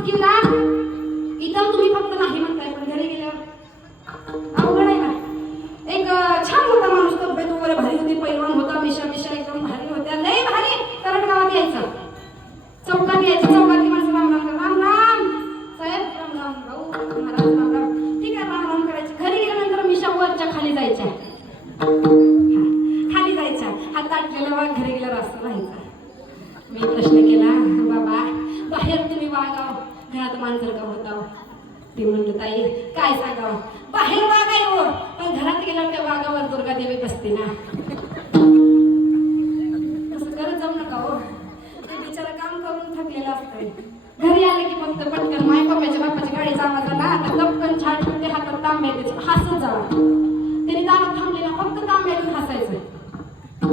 माणूस गेला इथं तुम्ही फक्त नाही म्हणताय, पण घरी गेल्यावर अवघड आहे ना. एक छान होता माणूस, तब्येत वगैरे भारी होती, पैलवान होता, मिशा एकदम भारी होत्या, लय भारी. तरड गावात यायचं, चौकात यायचं, चौकातली माणसं राम राम राम राम साहेब, राम राम भाऊ महाराज, राम राम. ठीक आहे, राम राम करायची. घरी गेल्यानंतर मिशा वरच्या खाली जायच्या, खाली जायच्या, हात ताटलेला वाघ घरी गेल्यावर असं राहायचा. मी प्रश्न केला, बाबा बाहेर तुम्ही वागाव, घरात मांजर का होता? ती म्हणलं, ताई काय सांगावं, बाहेर वाघ आहे हो, पण घरात गेल्यावर त्या वाघावर दुर्गा देवी बसते ना. तसं करत जाऊ नका हो, ते बिचारा काम करून थकलेलं असतंय. घरी आले की फक्त पटकन माय पप्पाच्या बाप्पाची गाडीचा आवाज आला, आता लपकन छान ठेवते, हातात तांब्या द्यायचे, हसत जावा. त्यांनी दारात थांबलेला फक्त तांब्यातून हसायचं.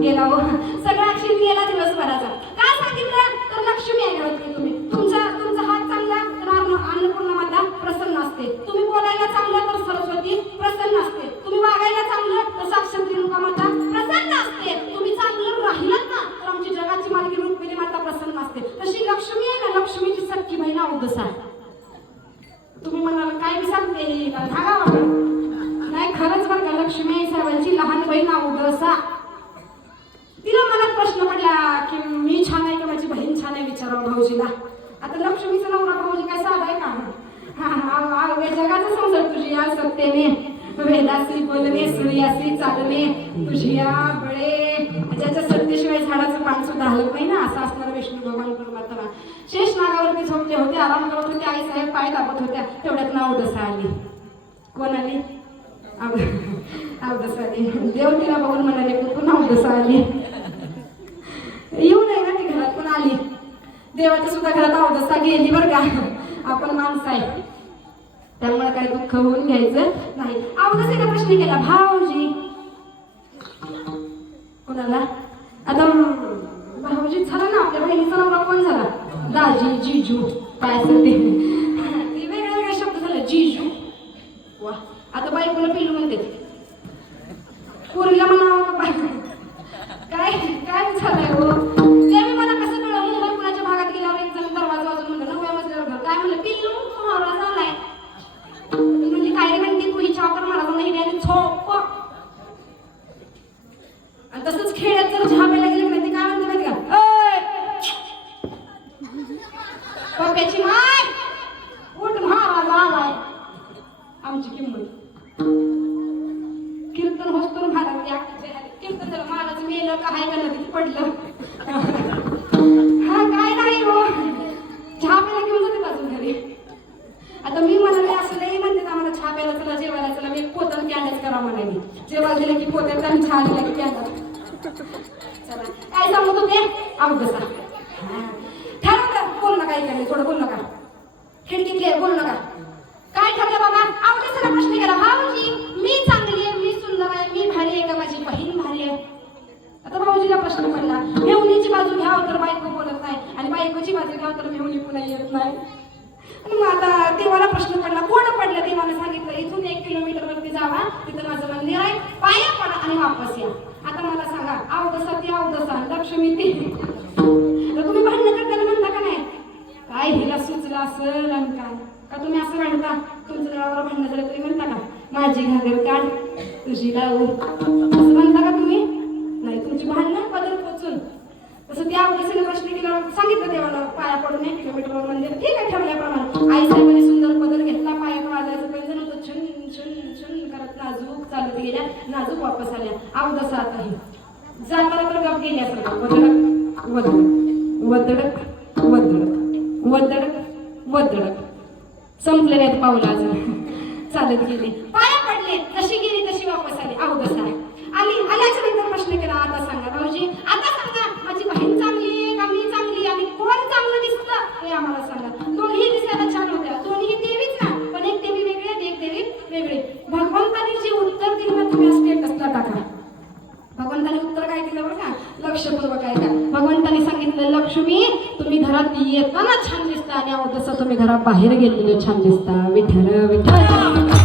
गेला हो सगळा अक्षर गेला दिवसभराचा. काय सांगितलं तर लक्ष्मी आहे घरातली. तुम्ही तुमचा हात चांगला तर अन्नपूर्णा माता प्रसन्न असते. तुम्ही बोलायला चांगलं तर सरस्वती प्रसन्न असते. तुम्ही वागायला चांगलं तर साक्षात रेणुका माता प्रसन्न असते. तुम्ही चांगलं राहिलात ना तर आमची जगाची मालकी रुक्मिणी माता प्रसन्न असते. तशी लक्ष्मी आहे ना, लक्ष्मीची सख्खी बहीण अवदसा. तुम्ही म्हणाल काय बी सांगते धागा नाही, खरंच बरं का, लक्ष्मी सर्वांची लहान बहीण अवदसा. तिला मनात प्रश्न पडला की मी छान आहे का माझी बहीण छान आहे, विचारावं भाऊजीला. आता लक्ष्मीचा नवरा भाऊजी काय साधा आहे का? जगाचा संसार तुझी या सत्तेने, वेदासी बोलणे, सूर्यासी चालणे, तुझी या बळे, ज्याच्या सत्तेशिवाय झाडाचं पान सुद्धा हलत नाही ना, असं असणारा विष्णू भगवान परमात्मा. शेष नागावरती झोपले होते, आराम करत होते, आई साहेब पाय दाबत होत्या, तेवढ्यात नाव दसा आली. कोण आली? अवदसा आली. देव तिला बघून म्हणाले, कुठून अवदसा आली? येऊ नये ना ती घरात, पण आली. देवाच्या सुद्धा घरात अवदसा गेली बरं का. आपण माणसं आहे त्यामुळे काही दुःख होऊन घ्यायचं नाही. अवदसेने प्रश्न केला, भाऊजी कोणाला? आता भाऊजी झाला ना, आपल्या बहिणीचा नवरा कोण झाला? दाजी, जिजू, काय असेल ते वेगळे वेगळे शब्द झाले. जिजू, वा. आता बायकोला पिल्लू म्हणते, पोरीला म्हणावं काय काय झालंय हो? ते मी मला कसं कळलं, मुंबई पुण्याच्या भागात गेल्यावर एक जण दरवाजा वाजून म्हणलं, 9व्या मजल्यावर घर, काय म्हणलं, पिल्लू नवरा झालाय. म्हणजे काय म्हणते, तू हिच्या वापर मला नाही आणि झोप. आणि तसंच खेळत जर चहा प्यायला गेले नाही, ते काय म्हणते माहिती का, पप्प्याची माय उठ, महाराज आलाय. आमची किंमत कीर्तन होतो महाराज, कीर्तन झालं, महाराज मेलं का आहे का नदीत पडलं. हा काय नाही हो, चहा प्यायला घेऊन जाते अजून घरी. आता मी म्हणाले असं नाही म्हणते, आम्हाला चहा प्यायला चला, जेवायला चला, मी पोतन कॅन्डच करा म्हणाली. जेवायला गेलं की पोत्यात आणि चहा दिला की कॅन्डच. चला काय सांगत होते, अवदसा ठरवलं, बोलू नका, ऐकायला थोडं बोलू नका, खिडकीतले बोलू नका. काय ठरलं बाबा? अवदसाला प्रश्न केला, भाऊजी मी चांगली आहे, मी सुंदर आहे, मी भारी आहे का माझी बहीण भारी आहे? आता भाऊजीला प्रश्न पडला, मेहुणीची बाजू घ्यावं तर बायको बोलत नाही, आणि बायकोची बाजू घ्यावं तर मेहुणी पुन्हा येत नाही. आणि मग आता देवाला प्रश्न पडला, कोण पडला? देवाला सांगितलं, इथून 1 किलोमीटर वरती जावा, तिथं माझं मंदिर आहे, पाया पडा आणि वापस या. आता मला सांगा, अवदसा ती अवदसा, लक्ष्मी ती. तुम्ही भांडण करताना म्हणता का नाही, काय हिला सुचलं असेल आणि काय? का तुम्ही असं म्हणता, तुमच्या देवावर भांडण झालं तरी म्हणता का, माझी घागर काढ तुझी लावू, असं म्हणता का तुम्ही? नाही, तुमची भांडणं पदर पोचून. तसं त्या अवदसेने प्रश्न केला, सांगितलं देवाला, पाया पडून 1 किलोमीटरवर मंदिर, ठीक आहे ठरल्याप्रमाणे. आई साहेबांनी सुंदर पदर घेतला, पायात वाजायचं पैजण होतं, छन छन छन करत नाजूक चालत गेल्या, नाजूक वापस आल्या. अवदसा आता ही जाताना तर गप गेली असं, वदडक वदडक वदडक वदडक वदडक, संपले नाहीत पावलं अजून, चालत गेली, पाया पडले, जशी गेली तशी वापस आली. अवदसा आल्याच्या नंतर प्रश्न केला, आता सांगा भाऊजी, आता सांगा माझी बहीण चांगली आहे का मी चांगली, आणि कोण चांगलं दिसतं हे आम्हाला सांगा. दोन्ही दिसायला छान होत्या, दोन्ही देवीच ना, पण एक देवी वेगळी आणि एक देवी वेगळी. भगवंताने जे उत्तर दिलं ना, तुम्ही स्टेटसला टाका. भगवंताने उत्तर काय दिलं बरं का, लक्षपूर्वक आहे का. भगवंताने सांगितलं, लक्ष्मी तुम्ही घरात येताना छान दिसता, आणि अवदसा तुम्ही घरात बाहेर गेलेले छान दिसता. विठ्ठल विठ्ठल.